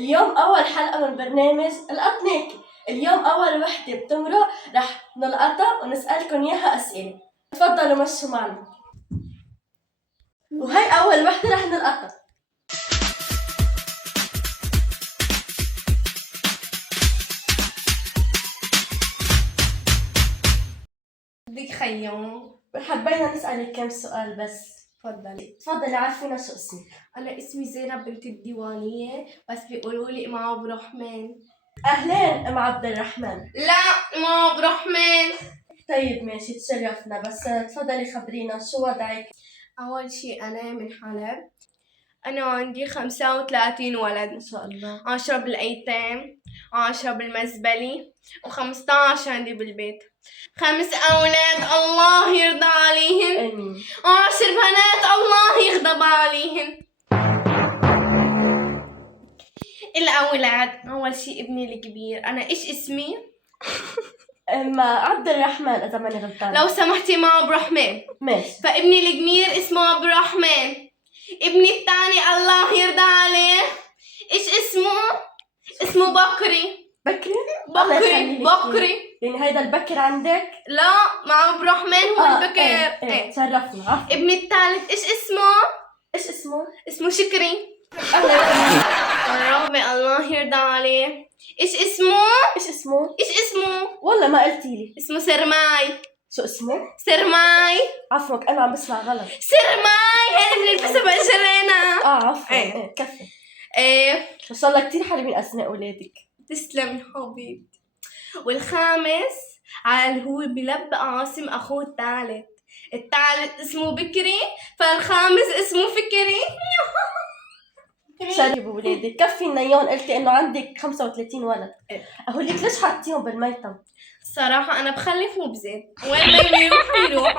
اليوم أول حلقة من برنامج القطنيكي. اليوم أول وحدة بتمرق رح نلقطها ونسألكن إياها أسئلة. تفضلوا مشوا معنا. وهي أول وحدة رح نلقطها. بدك خيام. حبينا نسألك كم سؤال بس. تفضلي عارفينا شو اسمك؟ أنا اسمي زينب بنت الديوانية، بس بيقولوا لي أم عبد الرحمن. أهلين أم عبد الرحمن. لا، أم عبد الرحمن. طيب ماشي تشرفنا، بس تفضلي خبرينا شو وضعك؟ أول شي أنا من حلب، أنا عندي 35 ولد. ما شاء الله. 10 بالأيتام، 10 بالمزبلة، و15 عندي بالبيت. 5 أولاد الله يرضى عليهم. آمين. 10 بنات الله يغضب عليهم. الأولاد، أول شي ابني الكبير، أنا إيش اسمي؟ أم عبد الرحمن إذا ماني غلطانة. لو سمحتي ما عبد الرحمن. ماشي. فابني الكبير اسمه عبد الرحمن. ابني الثاني الله يرضى عليه، إيش اسمه؟ اسمه بكري. بكري. يعني هيدا البكر عندك؟ لا، مع عبد الرحمن هو البكر. ايه تشرفنا. عفوا. ابني الثالث إيش اسمه؟ اسمه شكري. الرابع الله يرضى عليه، إيش اسمه؟ والله ما قلتيلي. اسمه سرماي. شو اسمه؟ سرماي. عفوك أنا عم بسمع غلط. سرماي هي اللي بنلبسها بأجرينا. عفوا. ايه كفي. ما شاء الله كتير حلوين أسماء أولادك. تسلم حبيبتي. والخامس على هو بلبق عاصم أخوه الثالث اسمه بكري، فالخامس اسمه فكري. شرب ولادك كفي النيون. قلتي إنه عندك 35 ولد. أهوليك ليش حاطيهم بالميتم؟ الصراحة أنا بخلف وبزيد، وين ما يروحوا الله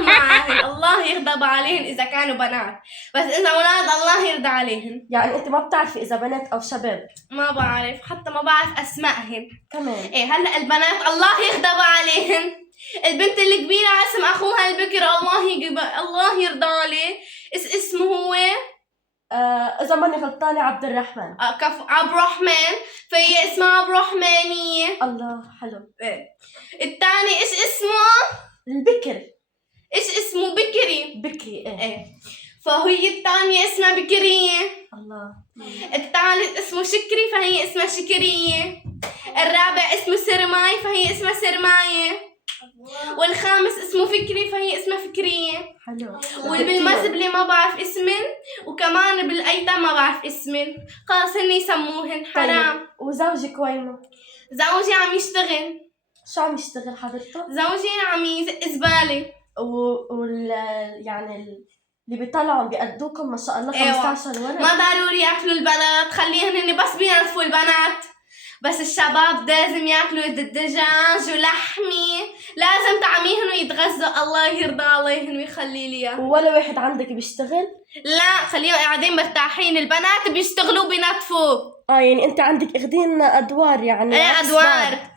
معاهن، الله يغضب عليهن إذا كانوا بنات، بس إذا أولاد الله يرضى عليهن. يعني أنت ما بتعرفي إذا بنات أو شباب؟ ما بعرف، حتى ما بعرف أسمائهن كمان. إيه هلأ البنات الله يغضب عليهن. البنت الكبيرة اسم أخوها البكر الله يرضى عليه، اسمه هو إذا ماني غلطانة عبد الرحمن. عبد الرحمن، فهي اسمها عبد الرحمانية. الله حلو. إيه. الثاني إيش اسمه؟ البكر. إيش اسمه؟ بكري. إيه. فهي الثانية اسمها بكرية. الله. الثالث اسمه شكري، فهي اسمها شكرية. الرابع اسمه سرماي، فهي اسمها سرماية. والخامس اسمه فكري، فهي اسمها فكرية. حلو. وبالمزبلة ما بعرف اسمن، وكمان بالأيتام ما بعرف اسمن، خلاص هن يسموهن حرام. طيب. وزوجك وينه؟ زوجي عم يشتغل. شو عم يشتغل حضرته؟ زوجي عم يزق زبالة. يعني اللي بيطلعوا بيقدوكم ما شاء الله 15 ولد. ما ضروري ياكلوا البنات، خليهن هن بس بينظفوا البنات، بس الشباب لازم ياكلوا دجاج ولحمة، لازم طعميهن ويتغذوا، الله يرضى عليهن ويخلي لي اياهم. ولا واحد عندك بيشتغل؟ لا، خليهم قاعدين مرتاحين، البنات بيشتغلوا بينظفوا. يعني انت عندك اخدين ادوار يعني. ايه ادوار.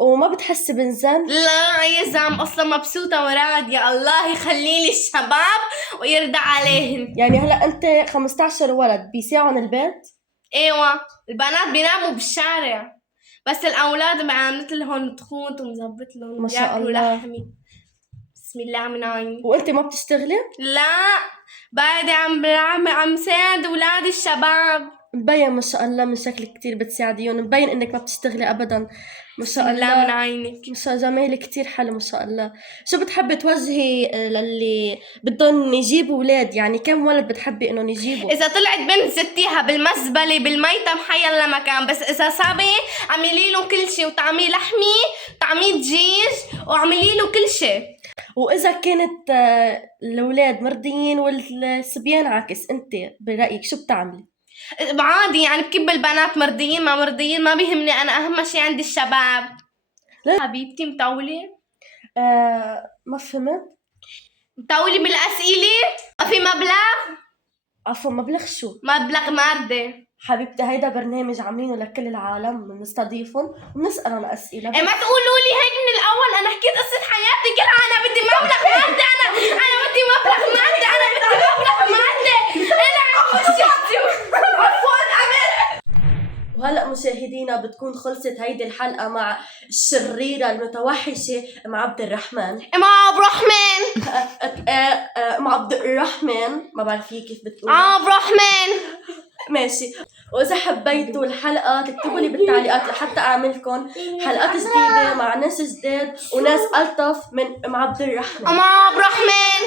وما بتحسي بنزن؟ لا يا زلم، اصلا مبسوطة وراضية، الله يخلي لي الشباب ويرضى عليهن. يعني هلا انت 15 ولد بيساعون البيت؟ ايوه، البنات بيناموا بالشارع، بس الاولاد بعملت لهم تخوت ومظبط لهم، ما شاء الله. لحمي. بسم الله من عيني. وانت ما بتشتغلي؟ لا، بعد عم ساعد اولاد الشباب. مبين ما شاء الله من شكلك كتير بتساعديهم، مبين انك ما بتشتغلي ابدا. ما شاء الله. بسم الله من عينك. ما شاء الله جمالك كتير حلو ما شاء الله. شو بتحبي توجهي للي بدهم يجيبوا اولاد؟ يعني كم ولد بتحبي انهم يجيبوا؟ اذا طلعت بنت زتيها بالمزبله بالميتم حيلا مكان، بس اذا صبي اعملي له كل شيء، وطعميه لحمي، طعميه دجاج، واعملي له كل شيء. واذا كانت الاولاد مرضيين والصبيان عكس، انت برايك شو بتعملي؟ عادي يعني، بكب البنات مرضيين ما مرضيين ما بيهمني، انا اهم شيء عندي الشباب. لا حبيبتي مطولة؟ ما فهمت. مطولة بالأسئلة؟ ما في مبلغ؟ عفوا مبلغ شو؟ مبلغ مادة. حبيبتي هيدا برنامج عاملينه لكل العالم، بنستضيفهم وبنسألهم أسئلة. ما تقولوا لي هيك من الأول، أنا حكيت قصة حياتي كلها، أنا بدي مبلغ مادة، أنا بدي مبلغ مادة، أنا بدي مبلغ مادة. أنا عم بشتي عفوا عمل. مشاهدينا بتكون خلصت هيدي الحلقة مع الشريرة المتوحشة أم عبد الرحمن. ام عبد الرحمن. أم عبد الرحمن، ما بعرف كيف بتقول. عبد الرحمن. ماشي. وإذا حبيتوا الحلقة تكتبوا لي بالتعليقات لحتى أعملكم حلقات جديدة مع ناس جداد وناس ألطف من أم عبد الرحمن. ام عبد الرحمن.